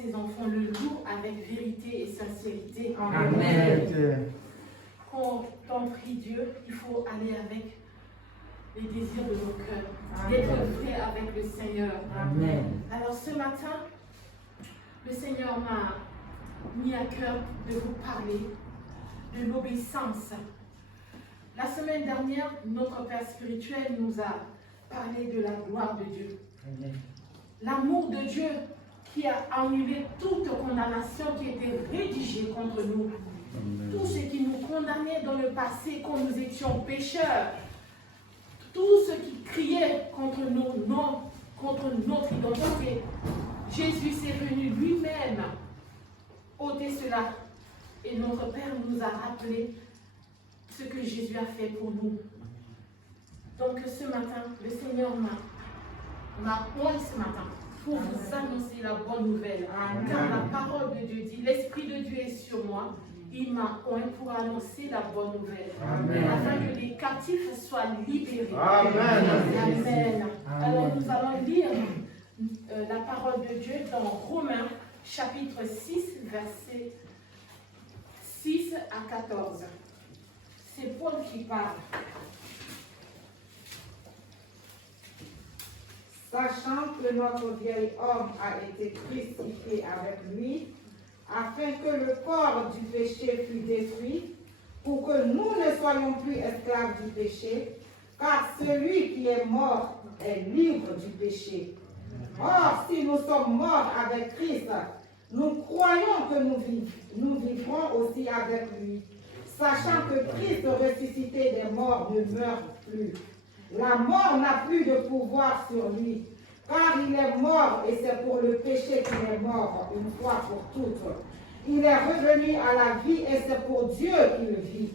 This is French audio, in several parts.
ses enfants le louent avec vérité et sincérité. Amen. Quand on prie Dieu, il faut aller avec les désirs de nos cœurs, d'être vrai avec le Seigneur. Amen. Alors ce matin, le Seigneur m'a mis à cœur de vous parler de l'obéissance. La semaine dernière, notre Père spirituel nous a parlé de la gloire de Dieu. L'amour de Dieu qui a annulé toute condamnation qui était rédigée contre nous. Tout ce qui nous condamnait dans le passé quand nous étions pécheurs. Tout ce qui criait contre nos noms, contre notre identité. Jésus s'est venu lui-même ôter cela. Et notre Père nous a rappelé ce que Jésus a fait pour nous. Donc ce matin, le Seigneur m'a oint ce matin pour vous annoncer la bonne nouvelle. Car la parole de Dieu dit, l'Esprit de Dieu est sur moi. Il m'a oint pour annoncer la bonne nouvelle. Afin que les captifs soient libérés. Amen. Alors nous allons lire la parole de Dieu dans Romains chapitre 6, versets 6 à 14. C'est Paul qui parle. Sachant que notre vieil homme a été crucifié avec lui, afin que le corps du péché fût détruit, pour que nous ne soyons plus esclaves du péché, car celui qui est mort est libre du péché. Or, si nous sommes morts avec Christ, nous croyons que nous vivrons aussi avec lui, sachant que Christ ressuscité des morts ne meurt plus. La mort n'a plus de pouvoir sur lui, car il est mort et c'est pour le péché qu'il est mort une fois pour toutes. Il est revenu à la vie et c'est pour Dieu qu'il vit.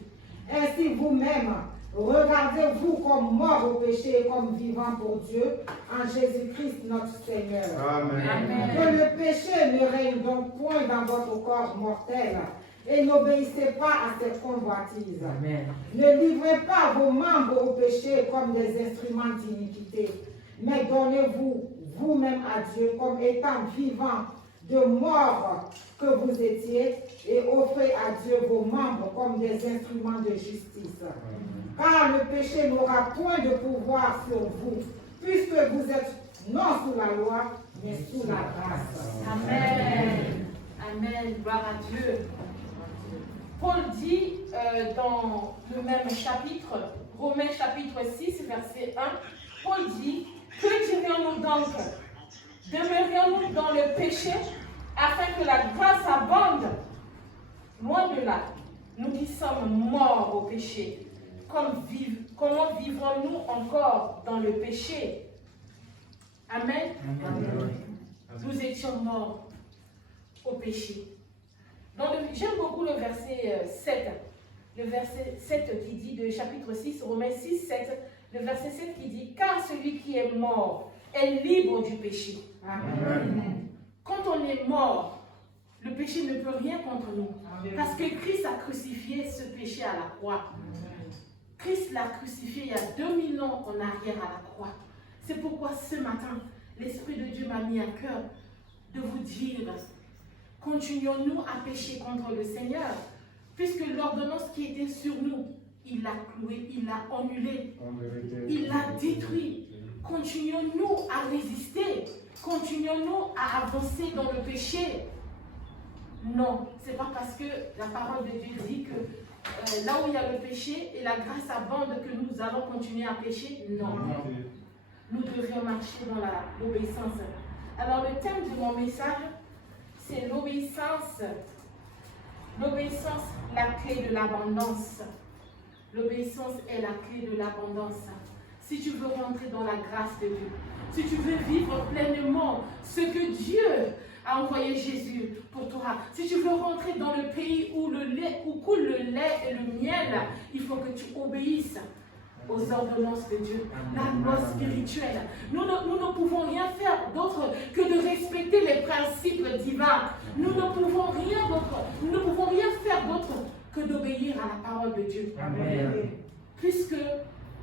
Ainsi vous-même, regardez-vous comme mort au péché et comme vivant pour Dieu en Jésus-Christ notre Seigneur. Amen. Que le péché ne règne donc point dans votre corps mortel et n'obéissez pas à ses convoitises. Amen. Ne livrez pas vos membres au péché comme des instruments d'iniquité, mais donnez-vous vous-même à Dieu comme étant vivants de mort que vous étiez et offrez à Dieu vos membres comme des instruments de justice. Car le péché n'aura point de pouvoir sur vous, puisque vous êtes non sous la loi, mais sous la grâce. Amen. Amen. Gloire à Dieu. Paul dit dans le même chapitre, Romains chapitre 6, verset 1, Paul dit, que dirions-nous donc? Demeurions-nous dans le péché afin que la grâce abonde? Loin de là, nous qui sommes morts au péché, comment vivrons-nous encore dans le péché? Amen. Nous étions morts au péché. J'aime beaucoup le verset 7. Le verset 7 qui dit de chapitre 6, Romains 6, 7. Le verset 7 qui dit, car celui qui est mort est libre du péché. Amen. Quand on est mort, le péché ne peut rien contre nous. Parce que Christ a crucifié ce péché à la croix. Christ l'a crucifié il y a 2000 ans en arrière à la croix. C'est pourquoi ce matin, l'Esprit de Dieu m'a mis à cœur de vous dire, continuons-nous à pécher contre le Seigneur, puisque l'ordonnance qui était sur nous, il l'a cloué, il l'a annulé, il l'a détruit. Continuons-nous à résister, continuons-nous à avancer dans le péché. Non, ce n'est pas parce que la parole de Dieu dit que là où il y a le péché et la grâce abonde que nous allons continuer à pécher. Non, nous devrions marcher dans l'obéissance. Alors le thème de mon message, c'est l'obéissance. L'obéissance, la clé de l'abondance. L'obéissance est la clé de l'abondance. Si tu veux rentrer dans la grâce de Dieu, si tu veux vivre pleinement ce que Dieu a envoyé Jésus pour toi, si tu veux rentrer dans le pays où coule le lait et le miel, il faut que tu obéisses aux ordonnances de Dieu, la loi spirituelle. Nous ne pouvons rien faire d'autre que de respecter les principes divins. Nous ne pouvons rien faire d'autre que d'obéir à la parole de Dieu. Amen. Puisque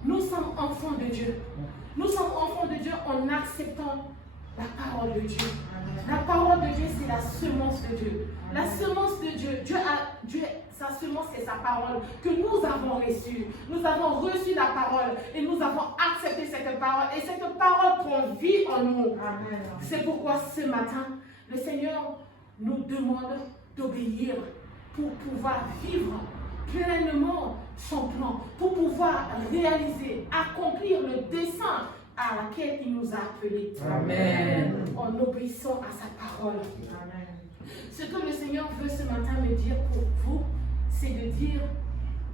nous sommes enfants de Dieu. Nous sommes enfants de Dieu en acceptant la parole de Dieu. La parole de Dieu, c'est la de Dieu. La semence de Dieu, sa semence c'est sa parole que nous avons reçue. Nous avons reçu la parole et nous avons accepté cette parole. Et cette parole prend vie en nous. C'est pourquoi ce matin, le Seigneur nous demande d'obéir pour pouvoir vivre pleinement son plan, pour pouvoir réaliser, accomplir le dessein à laquelle il nous a appelés. Amen. En obéissant à sa parole. Amen. Ce que le Seigneur veut ce matin me dire pour vous, c'est de dire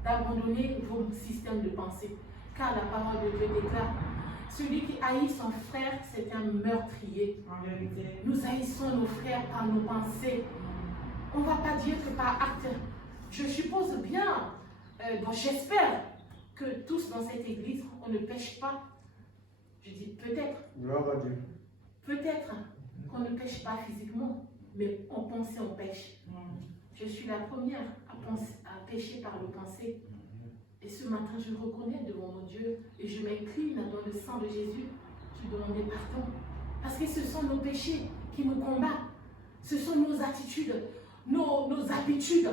d'abandonner vos systèmes de pensée. Car la parole de Dieu déclare, celui qui haït son frère, c'est un meurtrier. En vérité. Nous haïssons nos frères par nos pensées. On ne va pas dire que par acte. Je suppose bien, j'espère que tous dans cette église, on ne pêche pas. Je dis peut-être. Gloire à Dieu. Peut-être qu'on ne pêche pas physiquement, mais en pensée, on pêche. Je suis la première à pécher par le pensée. Et ce matin, je reconnais devant mon Dieu et je m'incline dans le sang de Jésus. Je demande pardon. Parce que ce sont nos péchés qui nous combattent. Ce sont nos attitudes, nos habitudes.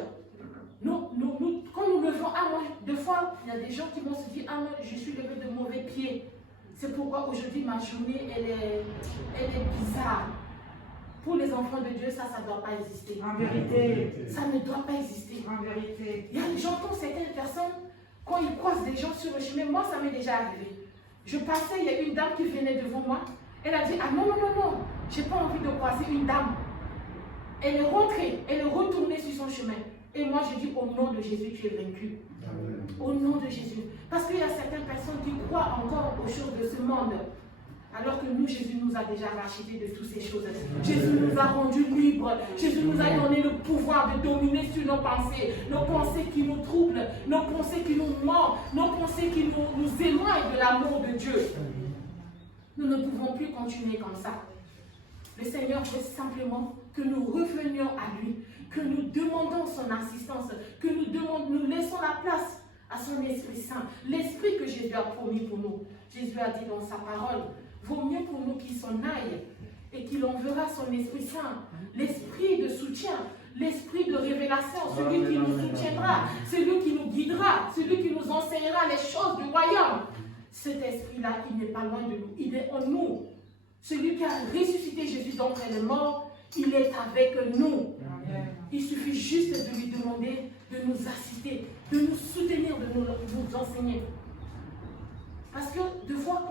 Quand nous levons, moi, deux fois, il y a des gens qui vont se dire, moi, je suis levé de mauvais pieds. C'est pourquoi aujourd'hui, ma journée, elle est bizarre. Pour les enfants de Dieu, ça ne doit pas exister. En vérité. Ça ne doit pas exister. En vérité. J'entends certaines personnes, quand ils croisent des gens sur le chemin, moi, ça m'est déjà arrivé. Je passais, il y a une dame qui venait devant moi. Elle a dit, ah non, je n'ai pas envie de croiser une dame. Elle est rentrée, elle est retournée sur son chemin. Et moi, je dis, au nom de Jésus, tu es vaincu. Amen. Au nom de Jésus. Parce qu'il y a certaines personnes qui croient encore aux choses de ce monde. Alors que nous, Jésus nous a déjà rachetés de toutes ces choses. Jésus nous a rendus libres. Jésus nous a donné le pouvoir de dominer sur nos pensées qui nous troublent, nos pensées qui nous mentent, nos pensées qui nous éloignent de l'amour de Dieu. Nous ne pouvons plus continuer comme ça. Le Seigneur veut simplement que nous revenions à lui, que nous demandons son assistance, que nous laissons la place à son Esprit Saint, l'Esprit que Jésus a promis pour nous. Jésus a dit dans sa parole, vaut mieux pour nous qu'il s'en aille et qu'il enverra son Esprit Saint, l'Esprit de soutien, l'Esprit de révélation, celui qui nous soutiendra, celui qui nous guidera, celui qui nous enseignera les choses du royaume. Cet Esprit-là, il n'est pas loin de nous, il est en nous. Celui qui a ressuscité Jésus d'entre les morts, il est avec nous. Amen. Il suffit juste de lui demander de nous assister, de nous soutenir, de nous enseigner. Parce que de fois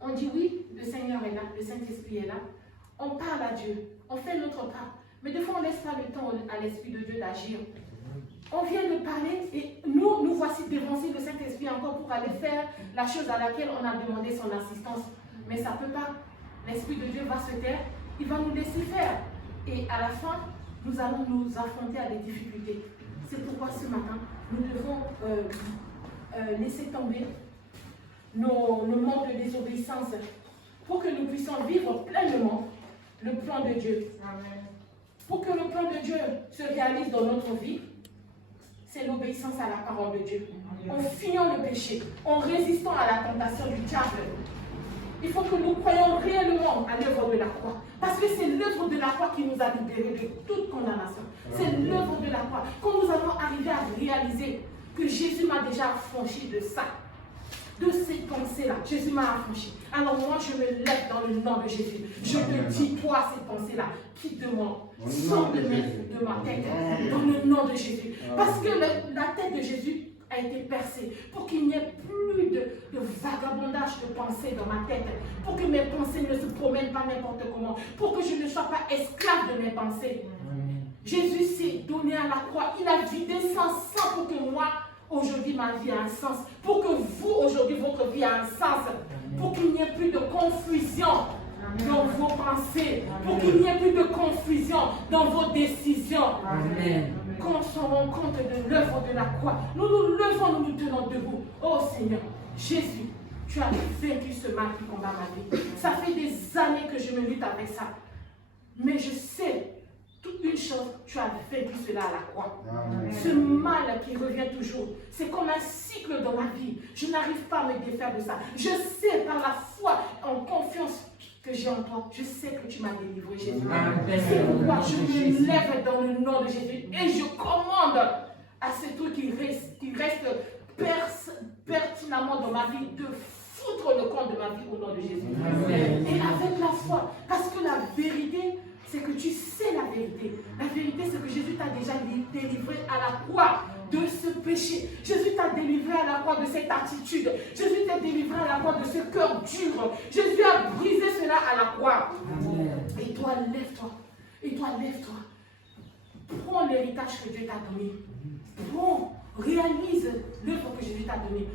qu'on dit oui, le Seigneur est là, le Saint-Esprit est là, on parle à Dieu, on fait notre part. Mais des fois, on ne laisse pas le temps à l'Esprit de Dieu d'agir. On vient de parler et nous voici devancés le Saint-Esprit encore pour aller faire la chose à laquelle on a demandé son assistance. Mais ça ne peut pas. L'Esprit de Dieu va se taire, il va nous laisser faire. Et à la fin, nous allons nous affronter à des difficultés. C'est pourquoi ce matin, nous devons laisser tomber nos manques de désobéissance pour que nous puissions vivre pleinement le plan de Dieu. Amen. Pour que le plan de Dieu se réalise dans notre vie, c'est l'obéissance à la parole de Dieu. En fuyant le péché, en résistant à la tentation du diable. Il faut que nous croyions réellement à l'œuvre de la croix. Parce que c'est l'œuvre de la croix qui nous a libérés de toute condamnation. C'est l'œuvre de la croix. Quand nous allons arriver à réaliser que Jésus m'a déjà affranchi de ça, de ces pensées-là, Jésus m'a affranchi. Alors moi, je me lève dans le nom de Jésus. Je te dis, toi, ces pensées-là, quitte-moi, sors de ma tête, dans le nom de Jésus. Parce que la tête de Jésus a été percée pour qu'il n'y ait plus de vagabondage de pensées dans ma tête, pour que mes pensées ne se promènent pas n'importe comment, pour que je ne sois pas esclave de mes pensées. Jésus s'est donné à la croix, il a vidé son sang pour que moi, aujourd'hui, ma vie a un sens, pour que vous, aujourd'hui, votre vie a un sens, pour qu'il n'y ait plus de confusion dans vos pensées, pour qu'il n'y ait plus de confusion dans vos décisions. Amen. Quand on se rend compte de l'œuvre de la croix, nous nous levons, nous nous tenons debout. Oh Seigneur, Jésus, tu as vaincu ce mal qui combat ma vie. Ça fait des années que je me lutte avec ça. Mais je sais, toute une chose, tu as vaincu cela à la croix. Amen. Ce mal qui revient toujours, c'est comme un cycle dans ma vie. Je n'arrive pas à me défaire de ça. Je sais par la foi, en confiance, que j'ai en toi. Je sais que tu m'as délivré, Jésus. Amen. C'est pourquoi je me lève dans le nom de Jésus et je commande à ce truc qui reste pertinemment dans ma vie de foutre le camp de ma vie au nom de Jésus. Amen. Et avec la foi, parce que la vérité, c'est que tu sais la vérité. La vérité, c'est que Jésus t'a déjà délivré à la croix de ce péché. Jésus t'a délivré à la croix de cette attitude. Jésus t'a délivré à la croix de ce cœur dur. Jésus a brisé cela à la croix. Amen. Et toi, lève-toi. Et toi, lève-toi. Prends l'héritage que Dieu t'a donné. Prends, réalise l'œuvre que Jésus t'a donnée.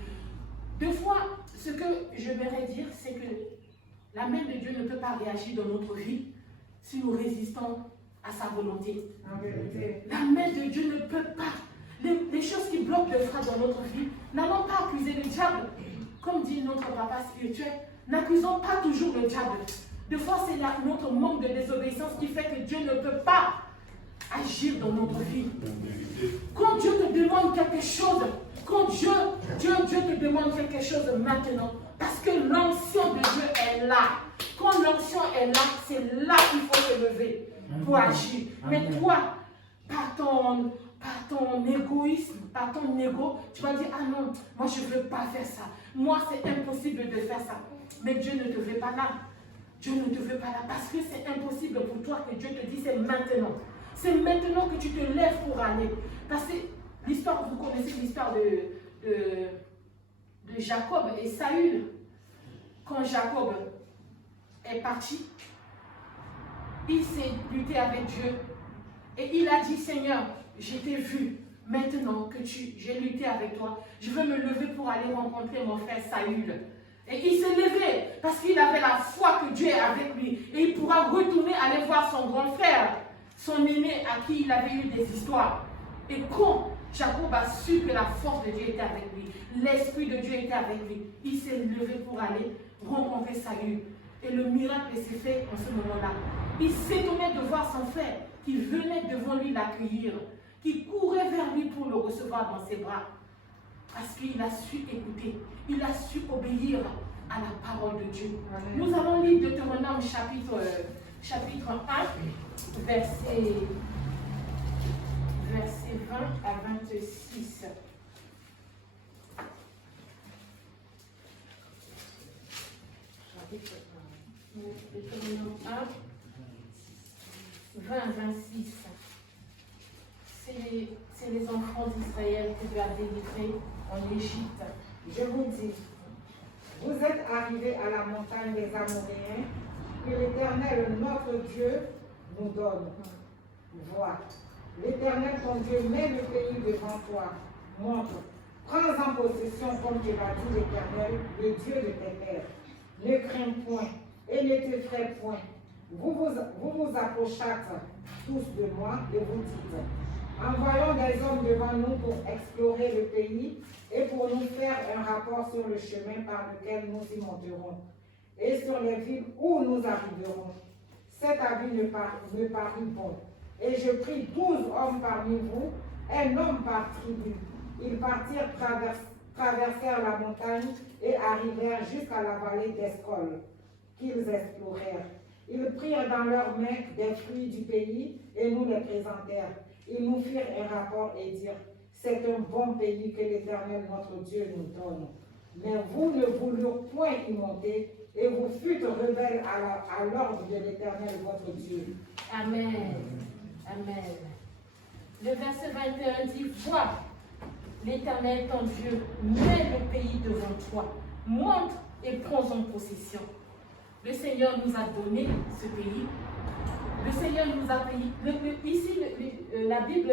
Deux fois, ce que je voudrais dire, c'est que la main de Dieu ne peut pas réagir dans notre vie si nous résistons à sa volonté. La main de Dieu ne peut pas. Les choses qui bloquent le frein dans notre vie, n'allons pas accuser le diable. Comme dit notre papa spirituel, n'accusons pas toujours le diable. Des fois, c'est notre manque de désobéissance qui fait que Dieu ne peut pas agir dans notre vie. Quand Dieu te demande quelque chose, quand Dieu te demande quelque chose maintenant, parce que l'onction de Dieu est là. Quand l'onction est là, c'est là qu'il faut se lever pour agir. Mais toi, par ton égoïsme, par ton ego, tu vas dire, ah non, moi je ne veux pas faire ça. Moi c'est impossible de faire ça. Mais Dieu ne te veut pas là. Dieu ne te veut pas là parce que c'est impossible pour toi que Dieu te dise c'est maintenant. C'est maintenant que tu te lèves pour aller. Parce que l'histoire, vous connaissez l'histoire de Jacob et Saül. Quand Jacob est parti, il s'est lutté avec Dieu. Et il a dit, Seigneur, je t'ai vu. Maintenant que j'ai lutté avec toi, je veux me lever pour aller rencontrer mon frère Saül. Et il s'est levé parce qu'il avait la foi que Dieu est avec lui. Et il pourra retourner aller voir son grand frère, son aîné à qui il avait eu des histoires. Et quand Jacob a su que la force de Dieu était avec lui, l'Esprit de Dieu était avec lui, il s'est levé pour aller rencontrer Saül. Et le miracle s'est fait en ce moment-là. Il s'étonnait de voir son frère qui venait devant lui l'accueillir, qui courait vers lui pour le recevoir dans ses bras. Parce qu'il a su écouter, il a su obéir à la parole de Dieu. Amen. Nous allons lire Deutéronome chapitre 1, verset 20 à 26. Deutéronome 1, 20 à 26. C'est les enfants d'Israël que Dieu a délivrés en Égypte. Je vous dis, vous êtes arrivés à la montagne des Amoréens que l'Éternel, notre Dieu, nous donne. Vois, l'Éternel, ton Dieu, met le pays devant toi. Montre, prends en possession comme tu l'as dit, l'Éternel, le Dieu de tes pères. Ne crains point et ne t'effraie point. Vous vous approchâtes tous de moi et vous dites, envoyons des hommes devant nous pour explorer le pays et pour nous faire un rapport sur le chemin par lequel nous y monterons et sur les villes où nous arriverons. Cet avis me parut bon. Et je pris 12 hommes parmi vous, un homme par tribu. Ils partirent, traversèrent la montagne et arrivèrent jusqu'à la vallée d'Escol, qu'ils explorèrent. Ils prirent dans leurs mains des fruits du pays et nous les présentèrent. Ils nous firent un rapport et dirent, c'est un bon pays que l'Éternel notre Dieu nous donne. Mais vous ne voulurent point y monter et vous fûtes rebelles à l'ordre de l'Éternel votre Dieu. Amen. Amen. Le verset 21 dit, vois, l'Éternel ton Dieu met le pays devant toi. Monte et prends-en possession. Le Seigneur nous a donné ce pays. Le Seigneur nous a payé. Ici, la Bible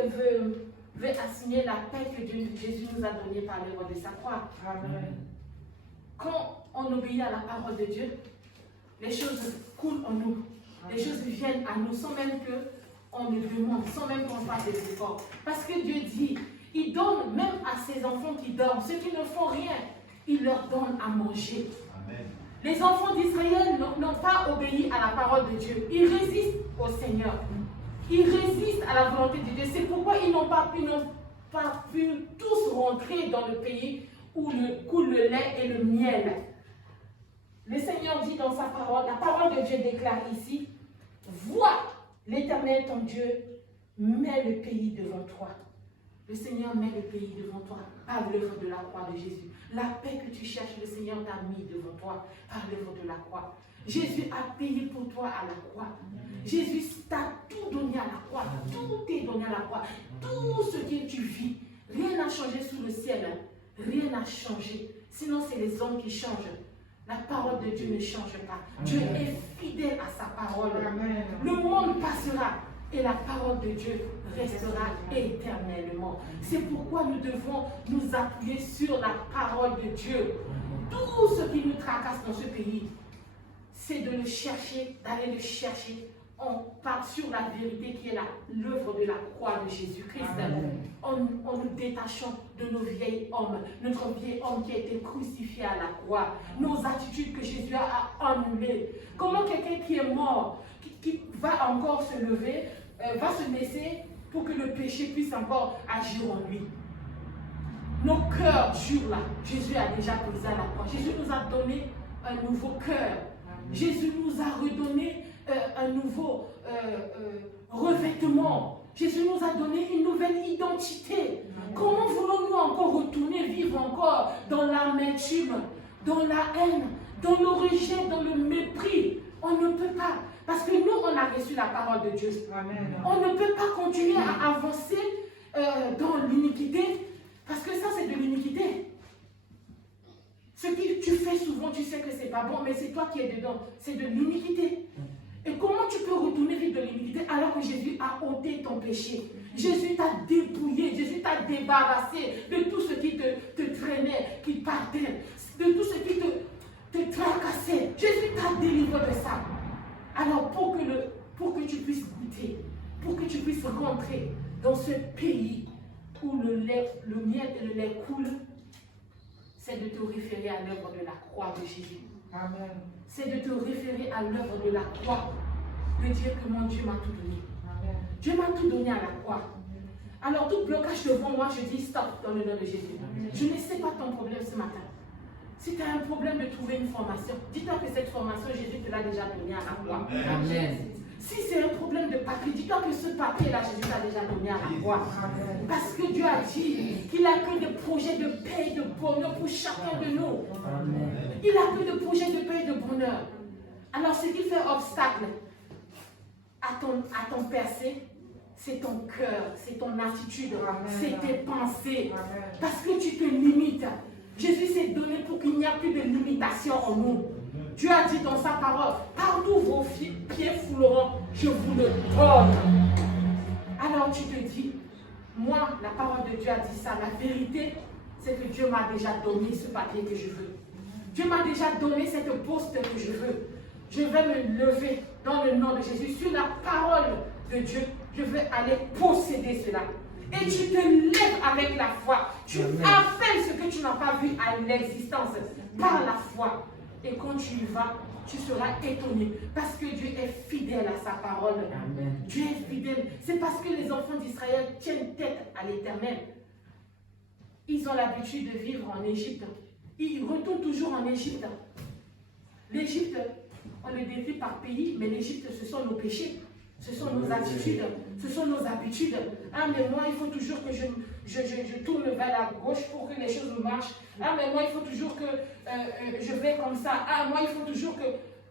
veut assigner la paix que Jésus nous a donnée par l'œuvre de sa croix. Amen. Quand on obéit à la parole de Dieu, les choses coulent en nous. Les choses viennent à nous sans même qu'on ne demande, sans même qu'on fasse des efforts. Parce que Dieu dit, il donne même à ses enfants qui dorment, ceux qui ne font rien, il leur donne à manger. Amen. Les enfants d'Israël n'ont pas obéi à la parole de Dieu. Ils résistent au Seigneur. Ils résistent à la volonté de Dieu. C'est pourquoi ils n'ont pas pu tous rentrer dans le pays où coule le lait et le miel. Le Seigneur dit dans sa parole, la parole de Dieu déclare ici, vois l'Éternel ton Dieu, met le pays devant toi. Le Seigneur met le pays devant toi par l'œuvre de la croix de Jésus. La paix que tu cherches, le Seigneur t'a mis devant toi par l'œuvre de la croix. Jésus a payé pour toi à la croix. Jésus t'a tout donné à la croix. Tout est donné à la croix. Tout ce que tu vis, rien n'a changé sous le ciel. Rien n'a changé. Sinon, c'est les hommes qui changent. La parole de Dieu ne change pas. Dieu est fidèle à sa parole. Amen. Le monde passera et la parole de Dieu restera éternellement. C'est pourquoi nous devons nous appuyer sur la parole de Dieu. Tout ce qui nous tracasse dans ce pays, c'est de le chercher, d'aller le chercher. On part sur la vérité qui est l'œuvre de la croix de Jésus-Christ. En nous détachant de nos vieils hommes, notre vieil homme qui a été crucifié à la croix, nos attitudes que Jésus a annulées. Comment quelqu'un qui est mort, qui va encore se lever, va se laisser pour que le péché puisse encore agir en lui. Nos cœurs jurent là. Jésus a déjà brisé à la croix. Jésus nous a donné un nouveau cœur. Jésus nous a redonné un nouveau revêtement. Jésus nous a donné une nouvelle identité. Comment voulons-nous encore retourner vivre encore dans l'amertume, dans la haine, dans le rejet, dans le mépris? On ne peut pas. Parce que nous, on a reçu la parole de Dieu. Amen. On ne peut pas continuer à avancer dans l'iniquité. Parce que ça, c'est de l'iniquité. Ce que tu fais souvent, tu sais que ce n'est pas bon, mais c'est toi qui es dedans. C'est de l'iniquité. Et comment tu peux retourner vivre de l'iniquité alors que Jésus a ôté ton péché? Jésus t'a dépouillé, Jésus t'a débarrassé de tout ce qui te traînait, qui partait, de tout ce qui te tracassait. Jésus t'a délivré de ça. Alors pour que tu puisses goûter, pour que tu puisses rentrer dans ce pays où le miel et le lait coulent, c'est de te référer à l'œuvre de la croix de Jésus. Amen. C'est de te référer à l'œuvre de la croix, de dire que mon Dieu m'a tout donné. Amen. Dieu m'a tout donné à la croix. Alors tout blocage devant moi, je dis stop dans le nom de Jésus. Je ne sais pas ton problème ce matin. Si tu as un problème de trouver une formation, dis-toi que cette formation, Jésus te l'a déjà donnée à la croix. Amen. Si c'est un problème de papier, dis-toi que ce papier-là, Jésus t'a déjà donné à la croix. Parce que Dieu a dit qu'il a que des projets de paix et de bonheur pour chacun de nous. Amen. Il a que des projets de paix et de bonheur. Alors ce qui fait obstacle à ton percée, c'est ton cœur, c'est ton attitude, c'est tes pensées. Amen. Parce que tu te limites. Jésus s'est donné pour qu'il n'y ait plus de limitation en nous. Dieu a dit dans sa parole, partout vos pieds fouleront, je vous le donne. Alors tu te dis, moi, la parole de Dieu a dit ça, la vérité, c'est que Dieu m'a déjà donné ce papier que je veux. Dieu m'a déjà donné cette poste que je veux. Je vais me lever dans le nom de Jésus. Sur la parole de Dieu, je vais aller posséder cela. Et tu te lèves avec la foi. Tu appelles ce que tu n'as pas vu à l'existence par la foi. Et quand tu y vas, tu seras étonné. Parce que Dieu est fidèle à sa parole. Amen. Dieu est fidèle. C'est parce que les enfants d'Israël tiennent tête à l'Éternel. Ils ont l'habitude de vivre en Égypte. Ils retournent toujours en Égypte. L'Égypte, on le décrit par pays, mais l'Égypte, ce sont nos péchés. Ce sont nos attitudes, ce sont nos habitudes. Ah, mais moi, il faut toujours que je tourne vers la gauche pour que les choses marchent. Ah, mais moi, il faut toujours que je vais comme ça. Ah, moi, il faut toujours que...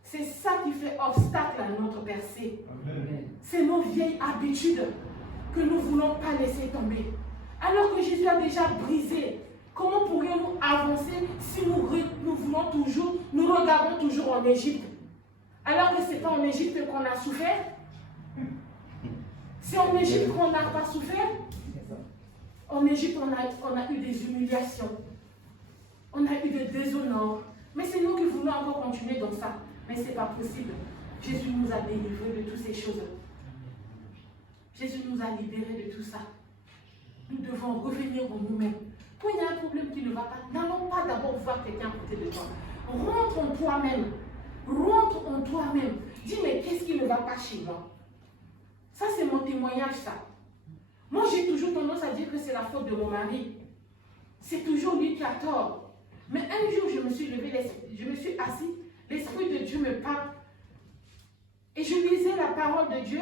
C'est ça qui fait obstacle à notre percée. C'est nos vieilles habitudes que nous ne voulons pas laisser tomber. Alors que Jésus a déjà brisé, comment pourrions-nous avancer si nous voulons toujours, nous regardons toujours en Égypte? Alors que ce n'est pas en Égypte qu'on a souffert. C'est en Égypte qu'on n'a pas souffert. En Égypte, on a eu des humiliations. On a eu des déshonneurs. Mais c'est nous qui voulons encore continuer dans ça. Mais ce n'est pas possible. Jésus nous a délivrés de toutes ces choses. Jésus nous a libérés de tout ça. Nous devons revenir en nous-mêmes. Quand il y a un problème qui ne va pas, n'allons pas d'abord voir quelqu'un à côté de toi. Rentre en toi-même. Rentre en toi-même. Dis, mais qu'est-ce qui ne va pas chez moi? Ça, c'est mon témoignage, ça. Moi, j'ai toujours tendance à dire que c'est la faute de mon mari. C'est toujours lui qui a tort. Mais un jour, je me suis levée, je me suis assise l'Esprit de Dieu me parle. Et je lisais la parole de Dieu,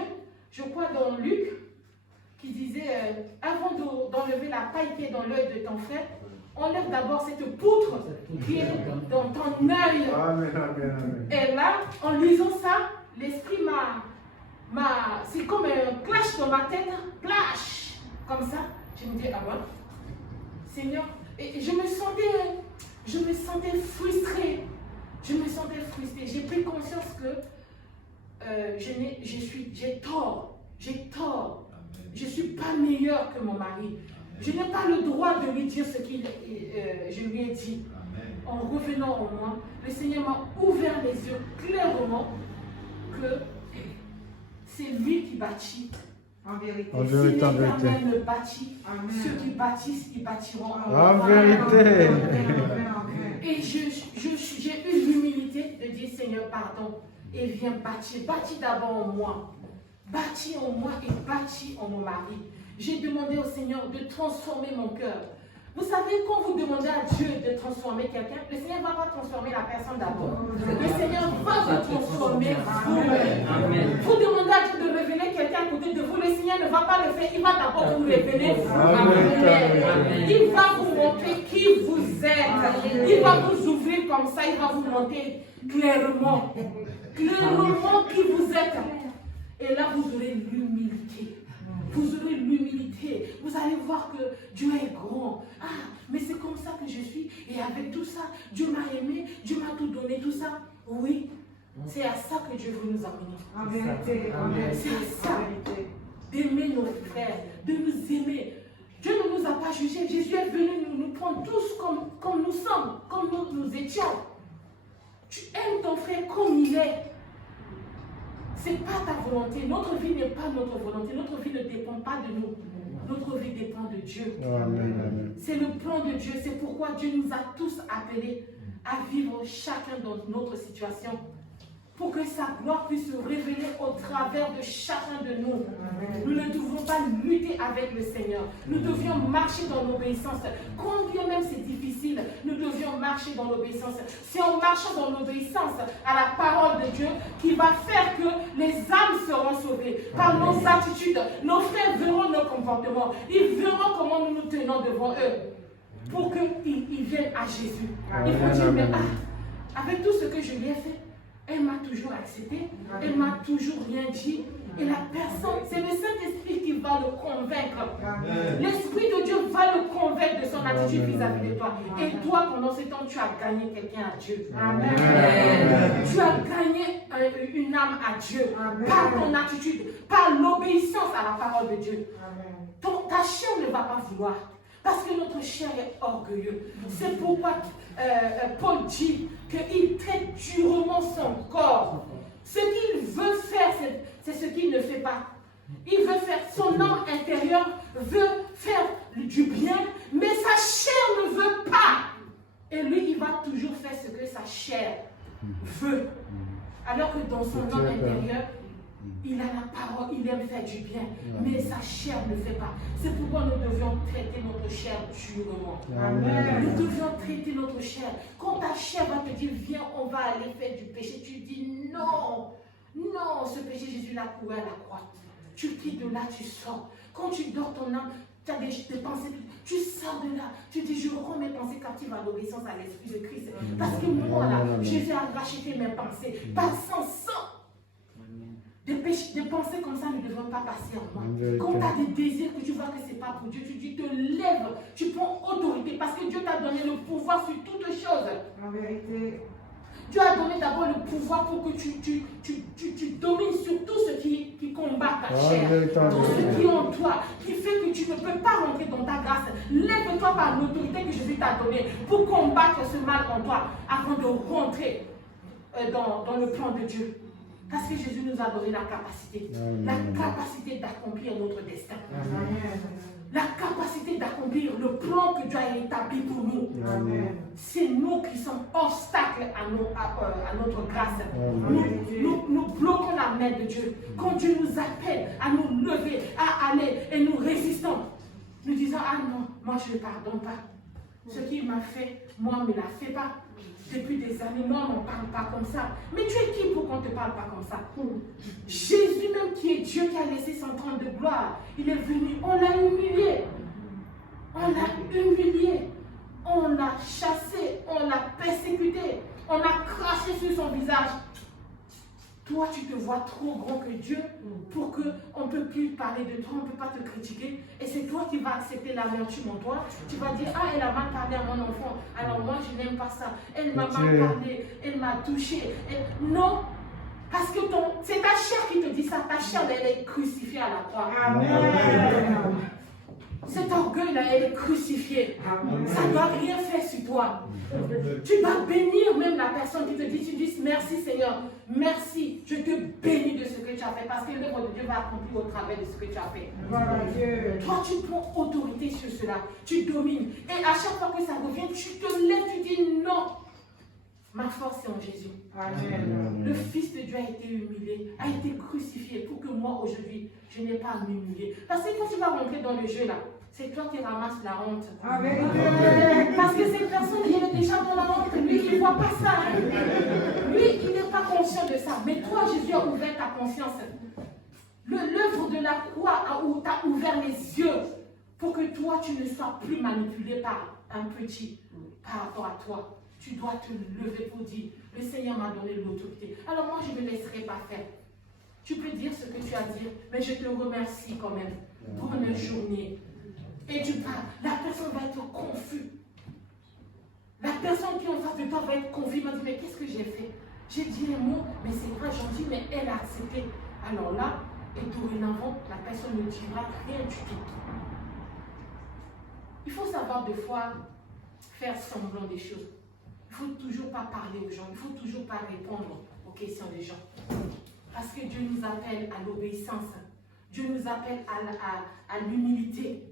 je crois dans Luc, qui disait, avant d'enlever la paille qui est dans l'œil de ton frère, enlève d'abord cette poutre qui est dans ton œil. Amen, amen, amen. Et là, en lisant ça, l'Esprit c'est comme un clash dans ma tête, clash, comme ça. Je me dis, ah ouais, Seigneur, et je me sentais frustrée. J'ai pris conscience que j'ai tort. Je ne suis pas meilleure que mon mari. Je n'ai pas le droit de lui dire ce que je lui ai dit. En revenant au moi, le Seigneur m'a ouvert les yeux clairement que c'est lui qui bâtit. En vérité. En Si vérité, en l'Éternel vérité. me bâtit, Amen. ceux qui bâtissent, ils bâtiront. En vérité. Et j'ai eu l'humilité de dire, Seigneur, pardon, et viens bâtir. Bâtis d'abord en moi. Bâtis en moi et bâtis en mon mari. J'ai demandé au Seigneur de transformer mon cœur. Vous savez, quand vous demandez à Dieu de transformer quelqu'un, le Seigneur ne va pas transformer la personne d'abord. Le Seigneur va vous transformer vous-même. Vous demandez à Dieu de révéler quelqu'un à côté de vous, le Seigneur ne va pas le faire, il va d'abord vous révéler vous-même. Il va vous montrer qui vous êtes. Il va vous ouvrir comme ça, il va vous montrer clairement qui vous êtes. Et là, vous aurez l'humilité. Vous aurez l'humilité. Vous allez voir que Dieu est grand. Ah, mais c'est comme ça que je suis. Et avec tout ça, Dieu m'a aimé, Dieu m'a tout donné, tout ça. Oui, c'est à ça que Dieu veut nous amener. En vérité, en vérité, C'est ça. en vérité. D'aimer nos frères, de nous aimer. Dieu ne nous a pas jugés. Jésus est venu nous prendre tous comme nous sommes, comme nous étions. Tu aimes ton frère comme il est. Ce n'est pas ta volonté. Notre vie n'est pas notre volonté. Notre vie ne dépend pas de nous. Notre vie dépend de Dieu. Amen, amen. C'est le plan de Dieu. C'est pourquoi Dieu nous a tous appelés à vivre chacun dans notre situation. Pour que sa gloire puisse se révéler au travers de chacun de nous. Nous ne devons pas lutter avec le Seigneur. Nous devions marcher dans l'obéissance. Combien même c'est difficile, nous devions marcher dans l'obéissance. C'est en marchant dans l'obéissance à la parole de Dieu qui va faire que les âmes seront sauvées. Par nos attitudes, nos frères verront nos comportements. Ils verront comment nous nous tenons devant eux. Pour qu'ils viennent à Jésus. Ils vont dire, mais avec tout ce que je lui ai fait, elle m'a toujours accepté, elle m'a toujours rien dit. Et la personne, c'est le Saint-Esprit qui va le convaincre. L'Esprit de Dieu va le convaincre de son attitude vis-à-vis de toi. Et toi, pendant ce temps, tu as gagné quelqu'un à Dieu. Amen. Tu as gagné une âme à Dieu. Par ton attitude, par l'obéissance à la parole de Dieu. Ta chair ne va pas vouloir. Parce que notre chair est orgueilleux. C'est pourquoi Paul dit qu'il traite durement son corps. Ce qu'il veut faire, c'est ce qu'il ne fait pas. Il veut faire, son homme intérieur veut faire du bien, mais sa chair ne veut pas. Et lui, il va toujours faire ce que sa chair veut. Alors que dans son homme intérieur, il a la parole, il aime faire du bien, mais sa chair ne fait pas. C'est pourquoi nous devions traiter notre chair durement. Nous devions traiter notre chair. Quand ta chair va te dire, viens, on va aller faire du péché, tu dis non, non, ce péché, Jésus l'a couru à la croix. Tu quittes de là, tu sors. Quand tu dors ton âme, tu as des pensées, tu sors de là, tu dis, je rends mes pensées captives à l'obéissance à l'Esprit de Christ. Parce que moi, là, Jésus a racheté mes pensées, par son sang. Des pensées comme ça ne devraient pas passer en moi. Quand tu as des désirs que tu vois que ce n'est pas pour Dieu, tu te lèves, tu prends autorité parce que Dieu t'a donné le pouvoir sur toutes choses. En vérité. Dieu a donné d'abord le pouvoir pour que tu domines sur tout ce qui combat ta chair, tout ce qui est en toi, qui fait que tu ne peux pas rentrer dans ta grâce. Lève-toi par l'autorité que Jésus t'a donnée pour combattre ce mal en toi avant de rentrer dans le plan de Dieu. Parce que Jésus nous a donné la capacité d'accomplir notre destin. La capacité d'accomplir le plan que Dieu a établi pour nous. C'est nous qui sommes obstacles à notre grâce. Nous bloquons la main de Dieu. Quand Dieu nous appelle à nous lever, à aller et nous résistons, nous disons, ah non, moi je ne pardonne pas. Ce qu'il m'a fait, moi ne me l'a fait pas. Depuis des années, non, on ne parle pas comme ça. Mais tu es qui pour qu'on ne te parle pas comme ça? Jésus même qui est Dieu, qui a laissé son trône de gloire, il est venu, on l'a humilié. On l'a humilié. On l'a chassé, on l'a persécuté, on a craché sur son visage. Toi, tu te vois trop grand que Dieu pour qu'on ne peut plus parler de toi, on ne peut pas te critiquer. Et c'est toi qui vas accepter l'amertume en toi. Tu vas dire, ah, elle a mal parlé à mon enfant. Alors moi, je n'aime pas ça. Elle m'a mal parlé, elle m'a touché. Non, parce que c'est ta chair qui te dit ça. Ta chair, elle est crucifiée à la croix. Amen. Cet orgueil-là, elle est crucifiée. Ça ne doit rien faire sur toi. Tu dois bénir même la personne qui te dit, tu dis merci Seigneur, merci, je te bénis de ce que tu as fait parce que l'œuvre de Dieu va accomplir au travers de ce que tu as fait. Toi, tu prends autorité sur cela, tu domines. Et à chaque fois que ça revient, tu te lèves, tu dis non. Ma force est en Jésus. Amen. Le Fils de Dieu a été humilié, a été crucifié pour que moi aujourd'hui, je n'ai pas à m'humilier. Parce que quand tu vas rentrer dans le jeu là, c'est toi qui ramasses la honte. Amen. Parce que cette personne qui est déjà dans la honte, lui, il ne voit pas ça. Hein. Lui, il n'est pas conscient de ça. Mais toi, Jésus a ouvert ta conscience. L'œuvre de la croix t'a ouvert les yeux pour que toi, tu ne sois plus manipulé par un petit par rapport à toi. Tu dois te lever pour dire, le Seigneur m'a donné l'autorité. Alors moi, je ne me laisserai pas faire. Tu peux dire ce que tu as à dire, mais je te remercie quand même pour une journée. Et tu parles, la personne va être confuse. La personne qui est en face de toi va être confuse. Elle m'a dit, mais qu'est-ce que j'ai fait? J'ai dit les mots, mais c'est pas gentil, mais elle a accepté. Alors là, et dorénavant, la personne ne dira rien du tout. Il faut savoir des fois faire semblant des choses. Il ne faut toujours pas parler aux gens, il ne faut toujours pas répondre aux questions des gens. Parce que Dieu nous appelle à l'obéissance. Dieu nous appelle à l'humilité.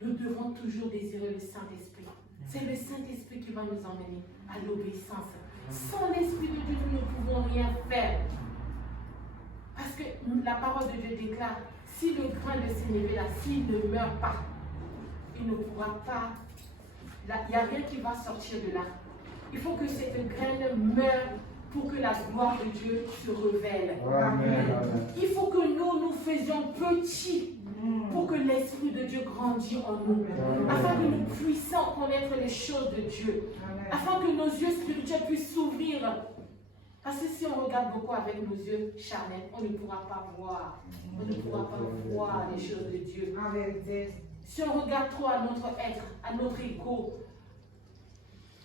Nous devons toujours désirer le Saint-Esprit. C'est le Saint-Esprit qui va nous emmener à l'obéissance. Sans l'Esprit de Dieu, nous ne pouvons rien faire. Parce que la parole de Dieu déclare, si le grain de sénévé là, s'il ne meurt pas, il ne pourra pas, il n'y a rien qui va sortir de là. Il faut que cette graine meure pour que la gloire de Dieu se révèle. Amen. Il faut que nous faisions petits pour que l'Esprit de Dieu grandisse en nous. Afin que nous puissions connaître les choses de Dieu. Afin que nos yeux spirituels puissent s'ouvrir. Parce que si on regarde beaucoup avec nos yeux charnels, on ne pourra pas voir. On ne pourra pas voir les choses de Dieu. Si on regarde trop à notre être, à notre ego,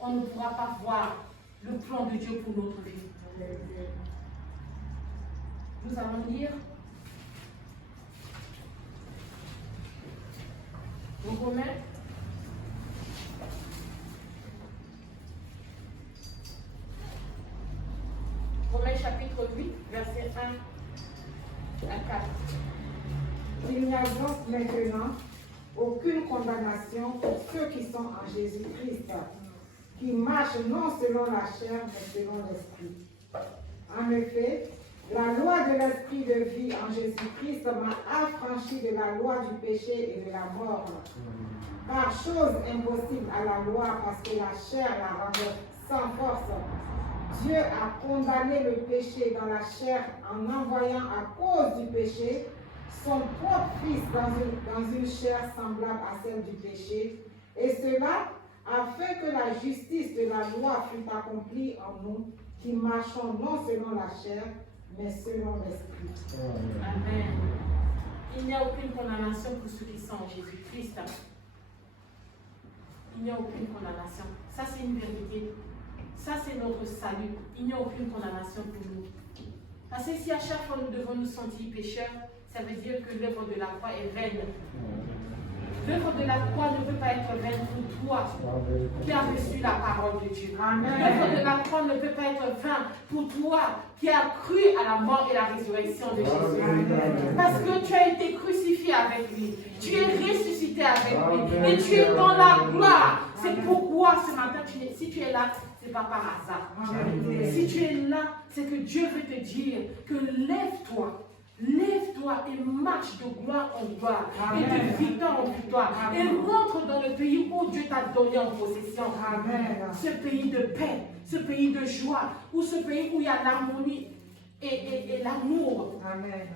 on ne pourra pas voir le plan de Dieu pour notre vie. Nous allons lire Romains. Romains chapitre 8, verset 1 à 4. Il n'y a donc maintenant aucune condamnation pour ceux qui sont en Jésus-Christ, qui marchent non selon la chair, mais selon l'esprit. En effet, la loi de l'esprit de vie en Jésus-Christ m'a affranchi de la loi du péché et de la mort. Par chose impossible à la loi, parce que la chair la rendait sans force, Dieu a condamné le péché dans la chair en envoyant à cause du péché son propre Fils dans une chair semblable à celle du péché, et cela afin que la justice de la loi fût accomplie en nous, qui marchons non selon la chair, mais selon l'esprit. Amen. Il n'y a aucune condamnation pour ceux qui sont en Jésus-Christ. Il n'y a aucune condamnation. Ça, c'est une vérité. Ça, c'est notre salut. Il n'y a aucune condamnation pour nous. Parce que si à chaque fois nous devons nous sentir pécheurs, ça veut dire que l'œuvre de la croix est vaine. L'œuvre de la croix ne peut pas être vaine pour toi qui as reçu la parole de Dieu. L'œuvre de la croix ne peut pas être vaine pour toi qui as cru à la mort et la résurrection de Jésus. Parce que tu as été crucifié avec lui. Tu es ressuscité avec lui. Et tu es dans la gloire. C'est pourquoi ce matin, si tu es là, ce n'est pas par hasard. Si tu es là, c'est que Dieu veut te dire que lève-toi. Lève-toi et marche de gloire en gloire Amen. et de victoire en victoire. Amen. Et rentre dans le pays où Dieu t'a donné en possession. Amen. Ce pays de paix, ce pays de joie, ou ce pays où il y a l'harmonie et l'amour, Amen.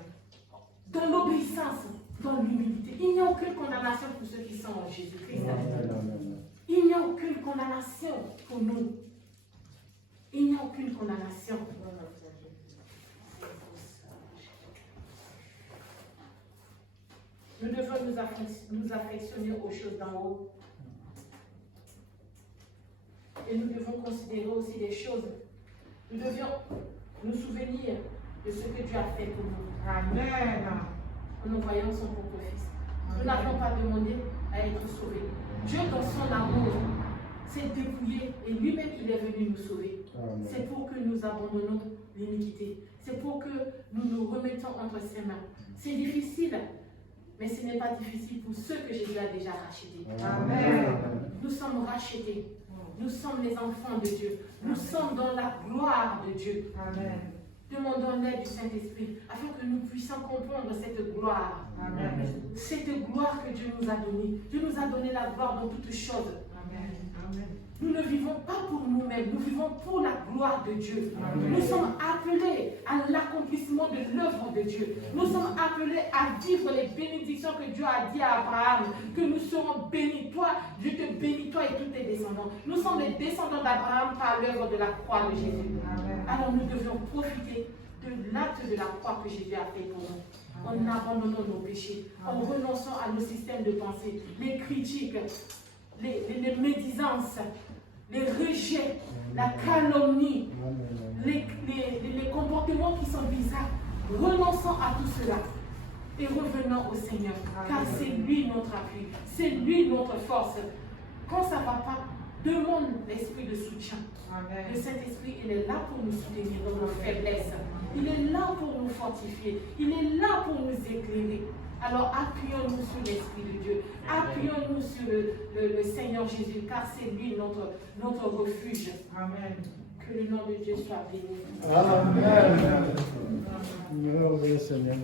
dans l'obéissance, dans l'humilité. Il n'y a aucune condamnation pour ceux qui sont en Jésus-Christ. Il n'y a aucune condamnation pour nous. Il n'y a aucune condamnation. Nous devons nous affectionner aux choses d'en haut. Et nous devons considérer aussi les choses. Nous devions nous souvenir de ce que Dieu a fait pour nous. Amen. En nous voyant son propre Fils. Nous n'avons pas demandé à être sauvés. Dieu, dans son amour, s'est dépouillé et lui-même, il est venu nous sauver. C'est pour que nous abandonnons l'iniquité. C'est pour que nous nous remettons entre ses mains. C'est difficile, mais ce n'est pas difficile pour ceux que Jésus a déjà rachetés. Amen. Nous sommes rachetés. Nous sommes les enfants de Dieu. Nous sommes dans la gloire de Dieu. Amen. Demandons l'aide du Saint-Esprit afin que nous puissions comprendre cette gloire. Amen. Cette gloire que Dieu nous a donnée. Dieu nous a donné la gloire dans toutes choses. Amen. Amen. Nous ne vivons pas pour nous-mêmes, nous vivons pour la gloire de Dieu. Amen. Nous sommes appelés à l'accomplissement de l'œuvre de Dieu. Nous sommes appelés à vivre les bénédictions que Dieu a dit à Abraham, que nous serons bénis. Toi, Dieu te bénit, toi et tous tes descendants. Nous sommes les descendants d'Abraham par l'œuvre de la croix de Jésus. Amen. Alors nous devions profiter de l'acte de la croix que Jésus a fait pour nous. En abandonnant nos péchés, en renonçant à nos systèmes de pensée, les critiques, les médisances, les rejets, la calomnie, les comportements qui sont bizarres. Renonçant à tout cela et revenant au Seigneur, car c'est lui notre appui, c'est lui notre force. Quand ça ne va pas, demande l'esprit de soutien. Amen. Le Saint-Esprit, il est là pour nous soutenir dans nos faiblesses. Il est là pour nous fortifier. Il est là pour nous éclairer. Alors appuyons-nous sur l'Esprit de Dieu. Appuyons-nous sur le Seigneur Jésus, car c'est lui notre refuge. Amen. Que le nom de Dieu soit béni. Amen. Merveilleux Seigneur.